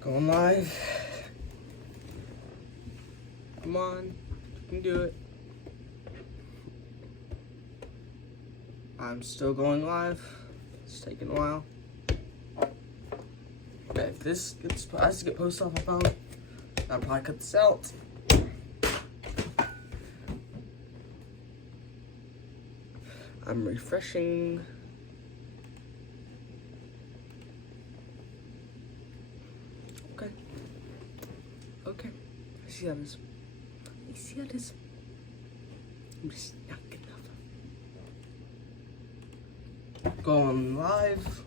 Going live. Come on, you can do it. I'm still going live. It's taking a while. Okay, if this has to get posted off my phone, I'll probably cut this out. I'm refreshing. Okay. I see how this. I'm just not good enough. Going live.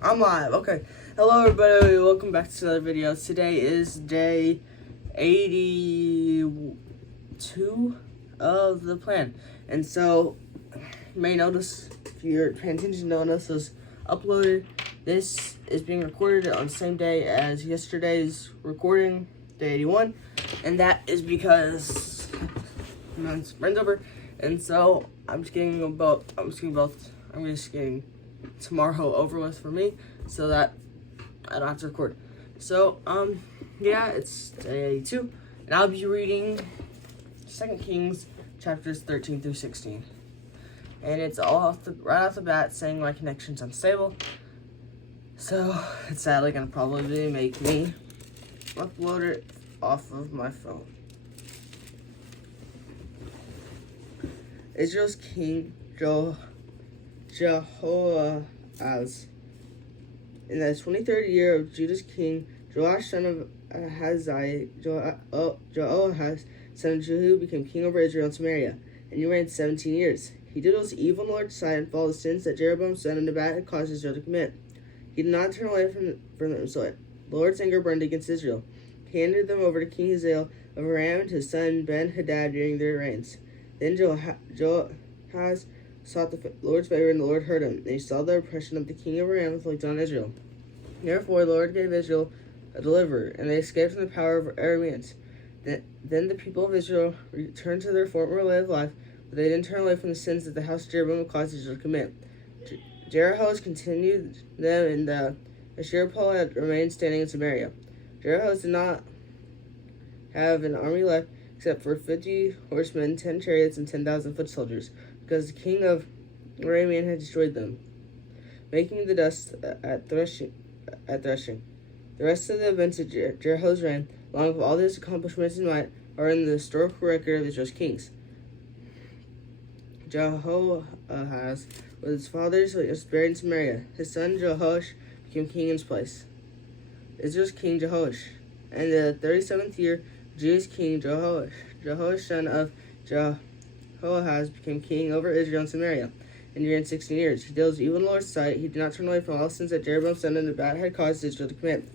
I'm live. Okay. Hello, everybody. Welcome back to another video. Today is day 82 of the plan. And so, you may notice, if you're paying attention, notice was uploaded. This is being recorded on the same day as yesterday's recording, day 81. And that is because my friend's over. And so, I'm just getting tomorrow over with for me, so that I don't have to record. So, yeah, it's day 82, and I'll be reading 2 Kings chapters 13 through 16. And it's all right off the bat saying my connection's unstable. So, it's sadly gonna probably make me upload it off of my phone. Israel's king Jehoahaz. In the 23rd year of Judah's king, Joash, son of Ahaziah, Jehoahaz, son of Jehu, became king over Israel and Samaria, and he reigned 17 years. He did what was evil in the Lord's sight and followed the sins that Jeroboam, son of Nebat, had caused Israel to commit. He did not turn away from them, so the Lord's anger burned against Israel. He handed them over to King Hazael of Aram and his son Ben-Hadad during their reigns. Then Jehoahaz sought the Lord's favor, and the Lord heard him, and he saw the oppression of the king of Aram inflicted on Israel. Therefore the Lord gave Israel a deliverer, and they escaped from the power of Arameans. Then the people of Israel returned to their former way of life, but they didn't turn away from the sins that the house of Jeroboam caused Israel to commit. Jeroboam continued them, and the Asherah pole had remained standing in Samaria. Jeroboam did not have an army left except for 50 horsemen, 10 chariots, and 10,000 foot soldiers, because the king of Aramean had destroyed them, making the dust at threshing. The rest of the events of Jeroboam's reign, along with all his accomplishments and might, are in the historical record of Israel's kings. Jehoahaz was his father's, so he was buried in Samaria. His son Jehoash became king in his place. Israel's king Jehoash. In the 37th year, Judah's king Jehoash, son of Jehoahaz, became king over Israel and Samaria, and he reigned 16 years. He did evil in the Lord's sight. He did not turn away from all the sins that Jeroboam, son of Nebat, had caused Israel to commit,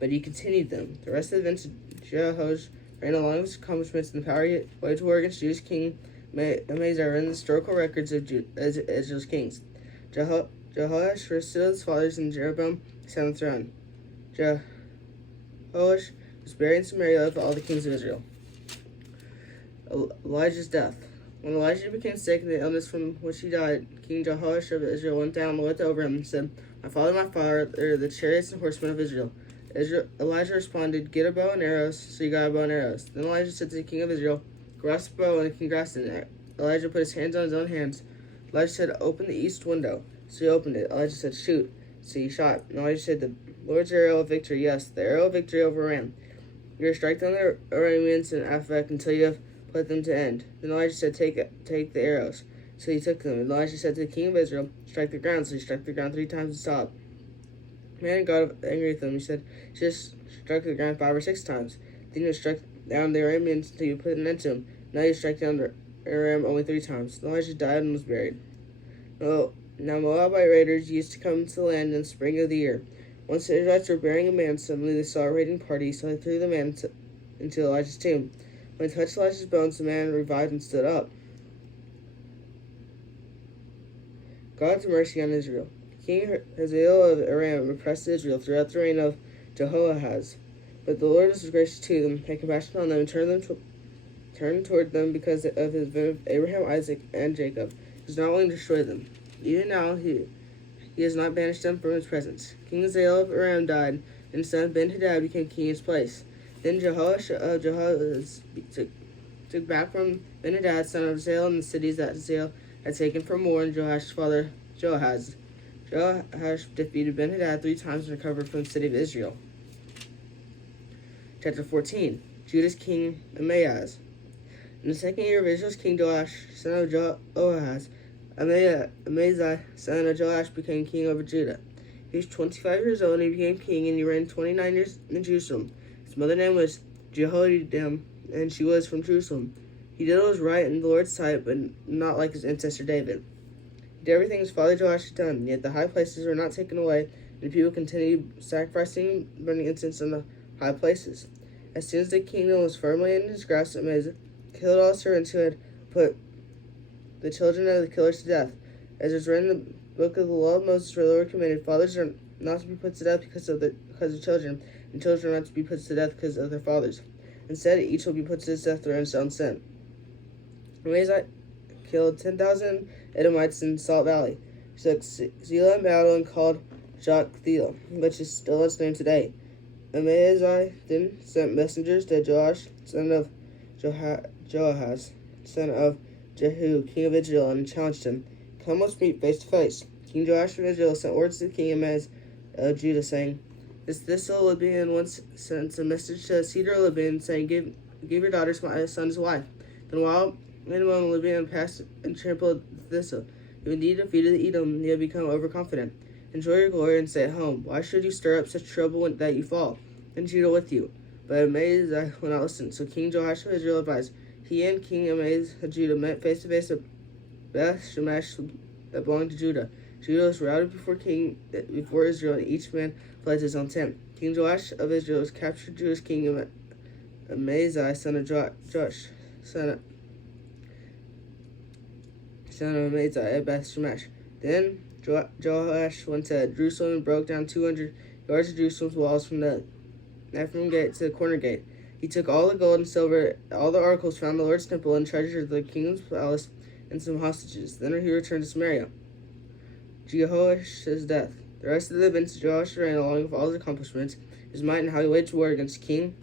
but he continued them. The rest of the events of Jehoash reign along with his accomplishments and the power he waged war against Judah's king Amaziah are in the historical records of Israel's kings. Jehoash rested his fathers, and Jeroboam sat on the throne. Jehoash was buried in Samaria with all the kings of Israel. Elijah's death. When Elijah became sick of the illness from which he died, King Jehoash of Israel went down and looked over him and said, my father, the chariots and horsemen of Israel. Elijah responded, get a bow and arrows. So he got a bow and arrows. Then Elijah said to the king of Israel, grasp a bow, and the king grasped it. Elijah put his hands on his own hands. Elijah said, open the east window. So he opened it. Elijah said, shoot. So he shot. And Elijah said, the Lord's arrow of victory, yes, the arrow of victory over Aram. You are strike down the Arameans in Aphek until you have put them to end. Then Elijah said, take the arrows. So he took them. And Elijah said to the king of Israel, strike the ground. So he struck the ground 3 times and stopped. The man got angry with him. He said, just struck the ground 5 or 6 times. Then you struck down the Arameans until you put an end to them. Now you strike down the Aram only 3 times. Then Elijah died and was buried. Now Moabite raiders used to come to the land in the spring of the year. Once the Israelites were burying a man, suddenly they saw a raiding party, so they threw the man into Elijah's tomb. When they touched Elijah's bones, the man revived and stood up. God's mercy on Israel. King Hazael of Aram oppressed Israel throughout the reign of Jehoahaz. But the Lord was gracious to them, had compassion on them, and turned toward them because of his benefit of Abraham, Isaac, and Jacob. He was not willing to destroy them. Even now he he has not banished them from his presence. King Hazael of Aram died, and his son Ben-Hadad became king in his place. Then Jehoash of Jehoahaz took back from Ben-Hadad, son of Hazael, and the cities that Hazael had taken from war, and Joash's father Joahaz. Joash defeated Ben-Hadad 3 times and recovered from the city of Israel. Chapter 14. Judah's king Amazaz. In the second year of Israel's king Joash, son of Joahaz, Amaziah, son of Joash, became king over Judah. He was 25 years old and he became king, and he reigned 29 years in Jerusalem. His mother's name was Jehoiadim, and she was from Jerusalem. He did what was right in the Lord's sight, but not like his ancestor David. He did everything his father Joash had done, yet the high places were not taken away, and the people continued sacrificing and burning incense on the high places. As soon as the kingdom was firmly in his grasp, Amaziah killed all servants who had put the children of the killers to death. As is written in the book of the law of Moses, where the Lord commanded, fathers are not to be put to death because of children, and children are not to be put to death because of their fathers. Instead, each will be put to death for their own sin. Amaziah killed 10,000 Edomites in Salt Valley. He took Zelah in battle and called Joktheel, which is still its name today. Amaziah then sent messengers to Joash, son of Joahaz, son of Jehu, king of Israel, and challenged him, "Come, let's meet face to face." King Joash of Israel sent words to King Amaziah of Judah, saying, "This Libyan once sent a message to Cedar Libyan, saying, Give your daughter to my son's wife." Then while Amon Libyan passed and trampled the thistle, you indeed defeated Edom, and you have become overconfident. Enjoy your glory and stay at home. Why should you stir up such trouble that you fall, and Judah with you? But Amaziah will not listen. So King Joash of Israel advised. He and King Amaziah of Judah met face to face at Beth Shemesh that belonged to Judah. Judah was routed before Israel, and each man fled to his own tent. King Joash of Israel was captured Judah's king Amaziah, son of Joash, son of Amaziah at Beth Shemesh. Then Joash went to Jerusalem and broke down 200 yards of Jerusalem's walls from the Ephraim gate to the corner gate. He took all the gold and silver, all the articles found in the Lord's temple, and treasures of the king's palace, and some hostages. Then he returned to Samaria. Jehoash's death. The rest of the events of Joash's reign, along with all his accomplishments, his might, and how he waged war against King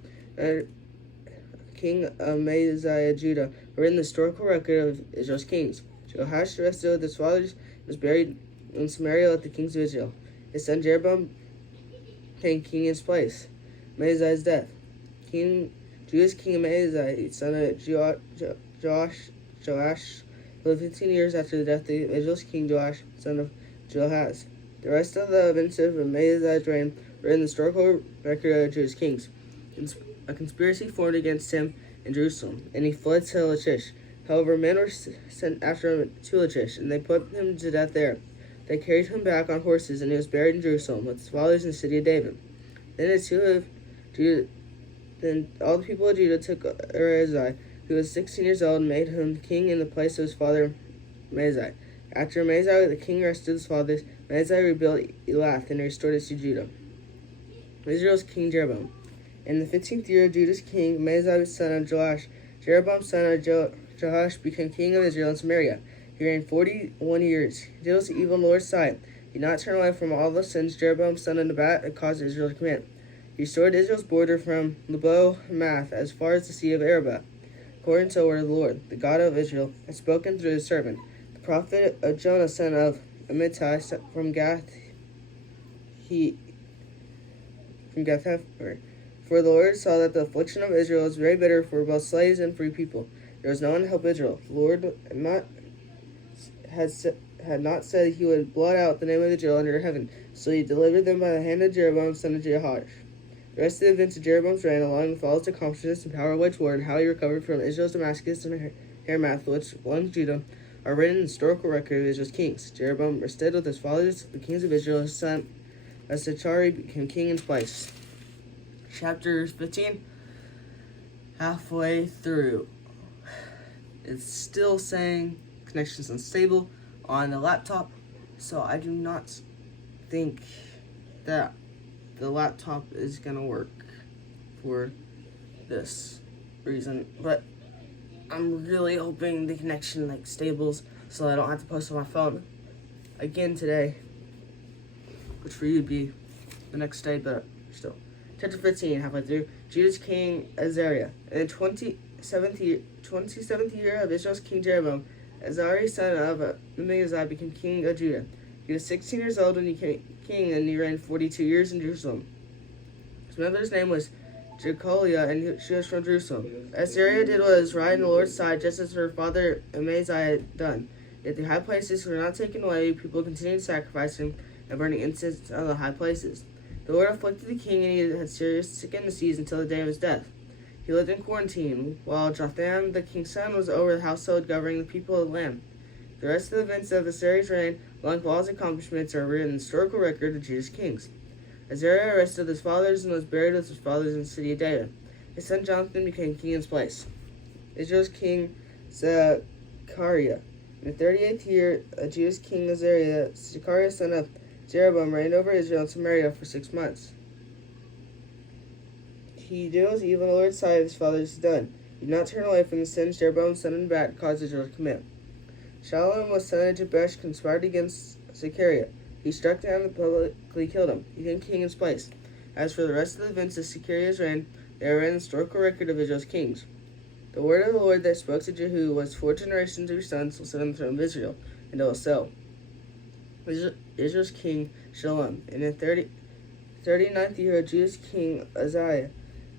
Amaziah of Judah, are in the historical record of Israel's kings. Joash, rested with his fathers, was buried in Samaria with the kings of Israel. His son Jeroboam became king in his place. Amaziah's death. Judah's king Amaziah, son of Joash, lived 15 years after the death of Israel's king Joash, son of Joahaz. The rest of the events of Amaziah's reign are in the historical record of Judah's kings. A conspiracy formed against him in Jerusalem, and he fled to Lachish. However, men were sent after him to Lachish, and they put him to death there. They carried him back on horses, and he was buried in Jerusalem with his fathers in the city of David. Then all the people of Judah took Amaziah, who was 16 years old, and made him king in the place of his father Amaziah. After Amaziah the king rested his fathers, Amaziah rebuilt Elath and restored it to Judah. Israel's king Jeroboam. In the 15th year of Judah's king Amaziah, son of Joash, Jeroboam, son of Joash, became king of Israel and Samaria. He reigned 41 years. He did what was evil in the Lord's sight. He did not turn away from all the sins Jeroboam, son of Nebat, had caused Israel to commit. He restored Israel's border from Lebo Hamath as far as the sea of Arabah, according to the word of the Lord, the God of Israel, had spoken through his servant, the prophet Jonah, son of Amittai, from Gath Hepher. For the Lord saw that the affliction of Israel was very bitter for both slaves and free people. There was no one to help Israel. The Lord had not said he would blot out the name of Israel under heaven, so he delivered them by the hand of Jeroboam, son of Jehoash. The rest of the events of Jeroboam's reign, along with all his accomplishments and power waged war, and how he recovered from Israel's Damascus and Hamath, which belonged to Judah, are written in the historical record of Israel's kings. Jeroboam rested with his fathers, the kings of Israel. His son Asachari became king in his place. Chapter 15, halfway through. It's still saying connection's unstable on the laptop, so I do not think that the laptop is gonna work for this reason, but I'm really hoping the connection stables so I don't have to post on my phone again today. which for you would be the next day, but still. Chapter 15, halfway through. Judah's king Azariah. In the 27th year of Israel's king Jeroboam, Azariah, son of Amaziah, became king of Judah. He was 16 years old when he became king, and he reigned 42 years in Jerusalem. His mother's name was Jecoliah, and she was from Jerusalem. Azariah did what was right in the Lord's sight, just as her father Amaziah had done. Yet the high places were not taken away. People continued sacrificing and burning incense on the high places. The Lord afflicted the king, and he had serious sicknesses until the day of his death. He lived in quarantine, while Jotham, the king's son, was over the household governing the people of the land. The rest of the events of Azariah's reign, along with all his accomplishments, are written in the historical record of Judah's kings. Azariah rested with his fathers and was buried with his fathers in the city of David. His son Jonathan became king in his place. Israel's king Zechariah. In the 38th year of Judah's king Azariah, Zechariah, son of Jeroboam, reigned over Israel and Samaria for 6 months. He did what was evil in the Lord's sight of his fathers had done. He did not turn away from the sins Jeroboam, son of Nebat, caused Israel to commit. Shallum, was son of Jabesh, conspired against Zechariah. He struck down and publicly killed him. He became king in his place. As for the rest of the events of Zechariah's reign, they are in the historical record of Israel's kings. The word of the Lord that spoke to Jehu was, 4 generations of your sons will sit on the throne of Israel, and it will so. Israel's king Shallum. In the 39th year of Judah's king Uzziah,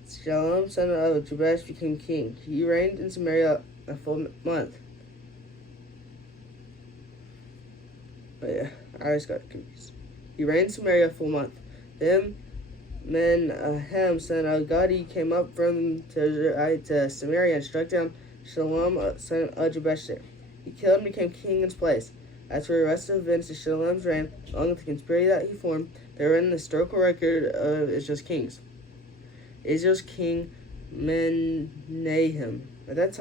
Shallum, son of Jabesh, became king. He reigned in Samaria a full month. I just got confused. He reigned in Samaria a full month. Then Menahem, son of Gadi, came up from to Samaria and struck down Shallum, son of Jabesh there. He killed and became king in his place. As for the rest of the events of Shallum's reign, along with the conspiracy that he formed, they are in the historical record of Israel's kings. Israel's king Menahem. At that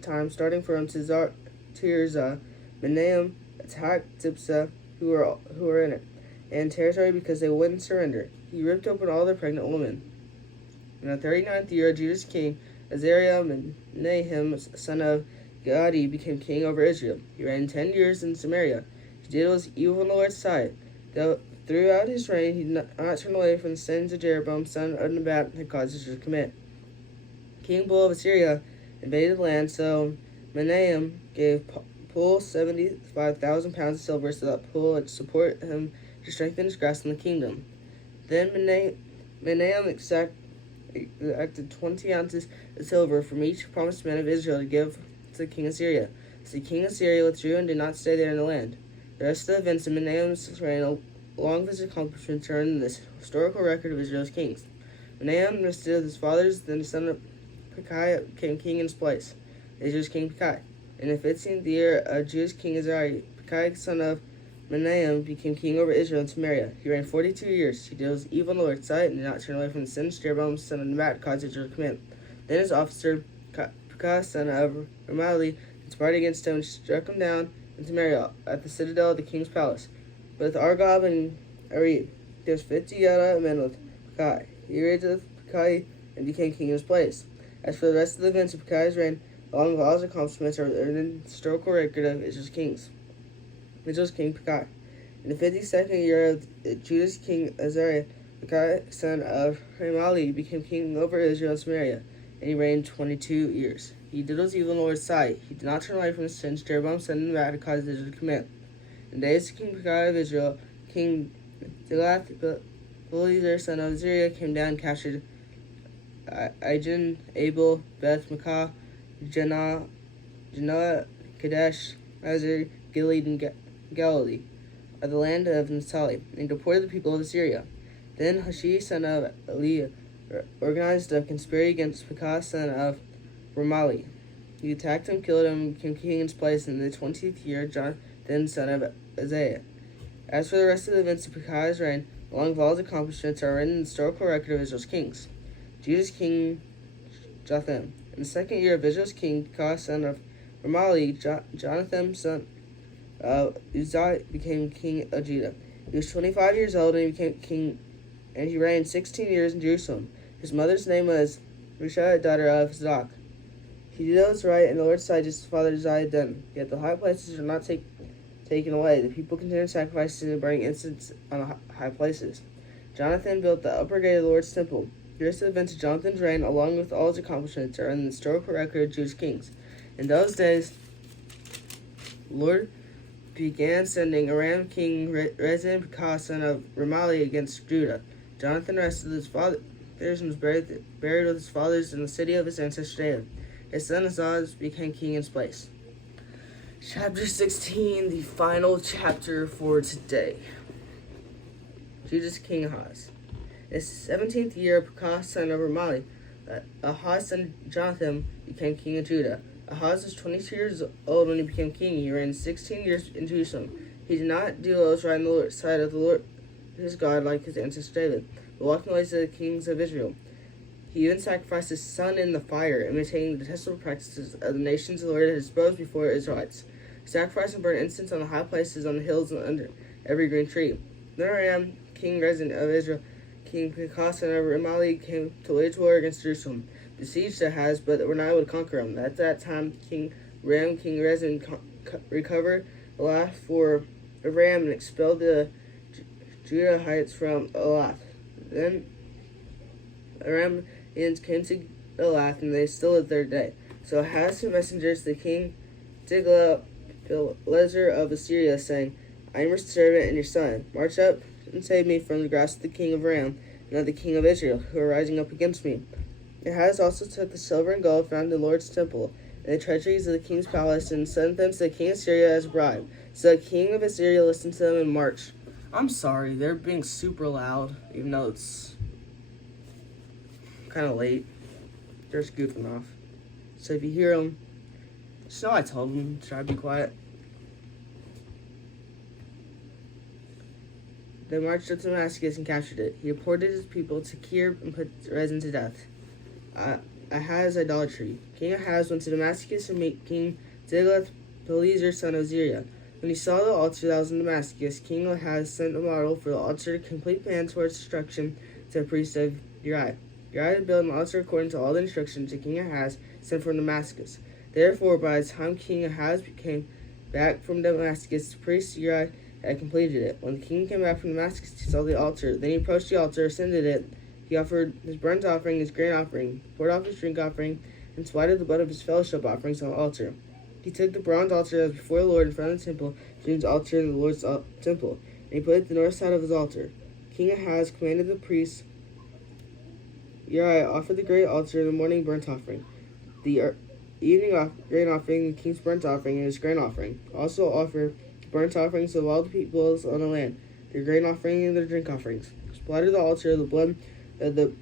time, starting from Tirzah, Menahem attacked Zipsah, who were in it, and territory because they wouldn't surrender. He ripped open all their pregnant women. In the 39th year of Judah's king, Azariah, Menahem, son of Gadi, became king over Israel. He reigned 10 years in Samaria. He did what was evil in the Lord's sight. Though throughout his reign, he did not turn away from the sins of Jeroboam, son of Nebat, had caused Israel to commit. King Bull of Assyria invaded the land, so Menahem gave Pul 75,000 pounds of silver so that Pul would support him to strengthen his grasp on the kingdom. Then Menahem exacted 20 ounces of silver from each promised man of Israel to give to the king of Syria. So the king of Syria withdrew and did not stay there in the land. The rest of the events of Menahem's reign, along with his accomplishments, are in this historical record of Israel's kings. Menahem rested with his fathers, then his son Pekah became king in his place. Israel's king Pekah. In the 15th year of Judah's king Azariah, Pekah, son of Menahem, became king over Israel and Samaria. He reigned 42 years. He did what was evil in the Lord's sight and did not turn away from the sins Jeroboam, son of Nebat, caused Israel to commit. Then his officer, Pekah, son of Remaliah, conspired against him and struck him down in Samaria at the citadel of the king's palace. With Argob and Arib, there was 50 Yada men with Pekah. He raised with Pekah and became king in his place. As for the rest of the events of Pekah's reign, along with all his accomplishments, are in the historical record of Israel's kings. Israel's king Pekah. In the 52nd year of Judah's king Azariah, Pekah, son of Remaliah, became king over Israel and Samaria, and he reigned 22 years. He did what was evil in the Lord's sight. He did not turn away from the sins Jeroboam, son of Nebat, had caused Israel to commit. In the days of King Pekah of Israel, King Tiglath-Pileser, son of Azariah, came down and captured Ijon, Abel, Beth Makkah, Genoa, Kadesh, Hazar, Gilead, and Galilee, of the land of Naphtali, and deported the people of Assyria. Then Hushai, son of Eliah, organized a conspiracy against Pekah, son of Remaliah. He attacked him, killed him, and became king in his place in the 20th year, Jonathan, son of Uzziah. As for the rest of the events of Pekah's reign, along with all his accomplishments, are written in the historical record of Israel's kings. Judah's king Jotham. In the 2nd year of Israel's king Pekah, son of Remaliah, Jonathan, son of Uzziah, became king of Judah. He was 25 years old and he became king, and he reigned 16 years in Jerusalem. His mother's name was Risha, daughter of Zadok. He did what was right in the Lord's sight, just as his father Uzziah had done. Yet the high places were not taken taken away. The people continued sacrificing and burning incense on high places. Jonathan built the upper gate of the Lord's temple. The rest of the events of Jonathan's reign, along with all his accomplishments, are in the historical record of Judah's kings. In those days, the Lord began sending Aram king Rezin Pekah, son of Remaliah, against Judah. Jonathan rested with his fathers and was buried with his fathers in the city of his ancestor David. His son Azaz became king in his place. Chapter 16, the final chapter for today. Judah's king Ahaz. In the 17th year of Pekah, son of Remaliah, Ahaz son Jonathan became king of Judah. Ahaz was 22 years old when he became king. He reigned 16 years in Jerusalem. He did not do what was right in the sight of the Lord his God like his ancestor David, but walked in the ways of the kings of Israel. He even sacrificed his son in the fire, imitating the detestable practices of the nations the Lord had disposed before the Israelites. He sacrificed and burned incense on the high places, on the hills, and under every green tree. Then Aram, king Rezin of Israel, King Pekah, son of Remaliah, came to wage war against Jerusalem, besieged Ahaz, but were not able to conquer him. At that time, King Rezin recovered Elath for Aram and expelled the Judahites from Elath. Then Arameans came to Elath, and they still lived there today. So Ahaz sent messengers to King Tiglath-Pileser of Assyria, saying, I am your servant and your son. March up and save me from the grasp of the king of Aram and of the king of Israel, who are rising up against me. Ahaz also took the silver and gold found in the Lord's temple and the treasuries of the king's palace and sent them to the king of Syria as a bribe. So the king of Assyria listened to them and marched. I'm sorry, they're being super loud, even though it's kind of late. They're just goofing off. So if you hear them, just know I told them to try to be quiet. They marched up to Damascus and captured it. He reported his people to Kir and put Rezin to death. Ahaz idolatry. King Ahaz went to Damascus to meet King Tiglath-Pileser, son of Azariah. When he saw the altar that was in Damascus, King Ahaz sent a model for the altar to complete plan towards destruction to the priest of Uriah. Uriah had built an altar according to all the instructions that King Ahaz sent from Damascus. Therefore, by the time King Ahaz came back from Damascus, the priest Uriah had completed it. When the king came back from Damascus, he saw the altar. Then he approached the altar, ascended it. He offered his burnt offering, his grain offering, poured off his drink offering, and sweated the blood of his fellowship offerings on the altar. He took the bronze altar that was before the Lord in front of the temple, Jude's altar in the Lord's temple, and he put it at the north side of his altar. King Ahaz commanded the priest Uriah offer the great altar in the morning burnt offering, the evening grain offering, the king's burnt offering, and his grain offering. Also offer burnt offerings of all the peoples on the land, their grain offering and their drink offerings. Splatter the altar of the blood of the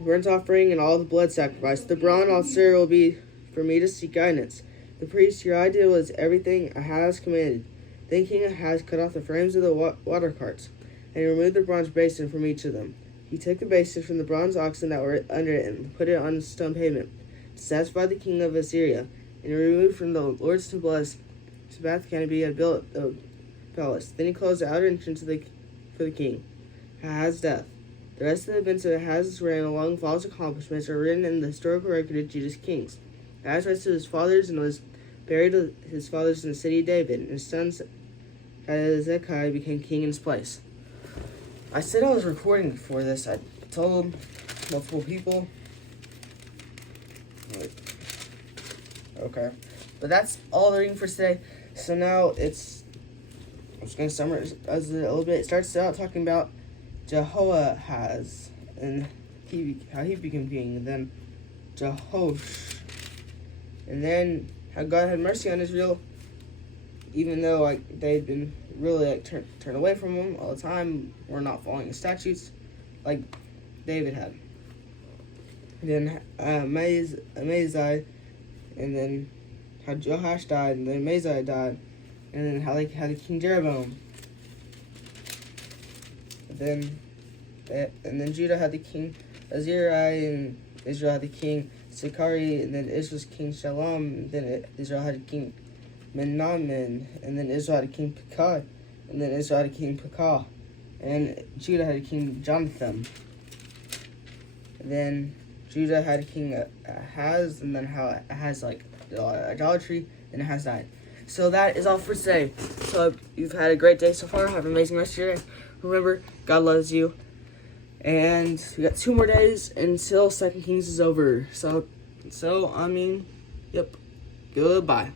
burnt offering and all the blood sacrifice. The bronze altar will be for me to seek guidance. The priest Uriah did was everything Ahaz commanded. Then King Ahaz cut off the frames of the water carts, and he removed the bronze basin from each of them. He took the basin from the bronze oxen that were under it and put it on the stone pavement to satisfy the king of Assyria, and he removed from the Lord's temple as Sabbath canopy had built the palace. Then he closed the outer entrance for the king. Ahaz's death. The rest of the events of Ahaz's reign, along with all his accomplishments, are written in the historical record of Judah's kings. Ahaz rested with his fathers and was buried with his fathers in the city of David, and his son Hezekiah became king in his place. I said I was recording before this. I told multiple people. Okay. But that's all the reading for today. So now I'm just going to summarize a little bit. It starts out talking about Jehoahaz and how he became king. And then Jehoash. And then how God had mercy on Israel, even though they'd been really turned away from him all the time, were not following his statutes like David had. And then Amaziah, and then how Joash died, and then Amaziah died, and then how they had King Jeroboam. And then Judah had the king Azariah, and Israel had the king Zechariah, and then Israel's king Shalom, and then Israel had king Menahem, and then Israel had king Pekah, and then Israel had king Pekah, and Judah had king Jonathan. And then Judah had king Ahaz, and then how Ahaz idolatry, and Ahaz died. So that is all for today. So you've had a great day so far. Have an amazing rest of your day. Remember, God loves you. And we got 2 more days until 2 Kings is over. So, yep. Goodbye.